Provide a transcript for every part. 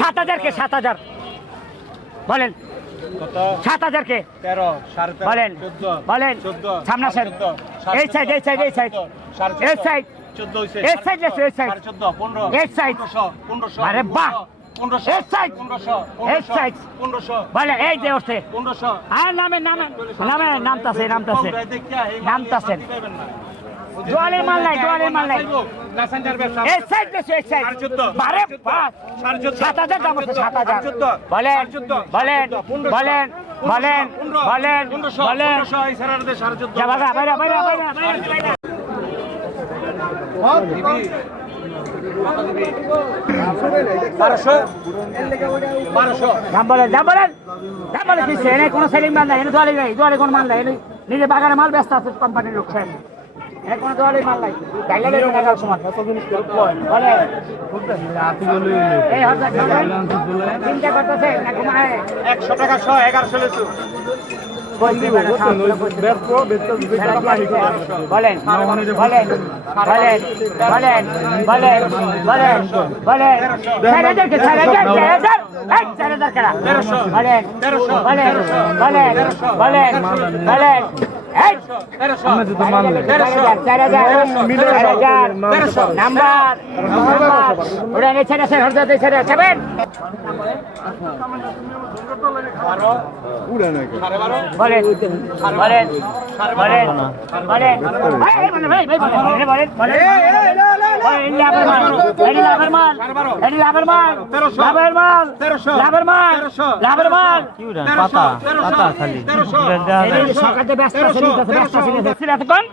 7,000 কে 7,000 বলেন 7,000 কে 13 বলেন বলেন সামনে আসেন এই সাইড এই সাইড এই সাইড এই সাইড 14 এই সাইড এই সাইড 14 15 এই সাইড 1500 আরে বাহ 1500 এই সাইড 1500 এই সাইড 1500 বলেন এই যে উঠছে 1500 আর নামেন নামতাছে নামতাছেন দোয়ালের মাল নাই লাসেঞ্জার ব্যবসা এই সাইড এই সাইড 12 5 7,000 দাম আছে 7,000 বলেন বলেন বলেন বলেন বলেন বলেন 1500 এই সারার দেশ 14 যা বাবা বাইরে বাইরে বাইরে দাম বলেন দিচ্ছে এনে কোনো সেলিং মাল নাই এনে দোয়ালে কোনো মাল নাই এনে নিজে বাগানে মাল ব্যস্ত আছে কোম্পানির লোক সেন এনে কোনো দোয়ালে মাল নাই গাইলে দেবে টাকার সমান বলেন এই হাজার চিন্তা করতেছে না ঘুমায় 100 টাকা 100 1100 লেছো বলেন বলেন বলেন বলেন বলেন বলেন বলেন বলেন 4,000 কে 4,000 কেনা বলেন বলেন বলেন বলেন বলেন এই নাম্বার ওটা নিচে আছে হরদাতে ছেড়ে যাবেন বলেন বলেন বলেন বলেন সরকারতে ব্যস্ত আছে এতক্ষণ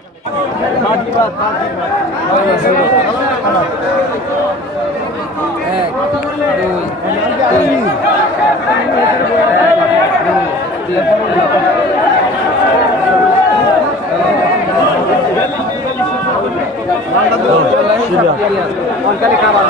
খাবার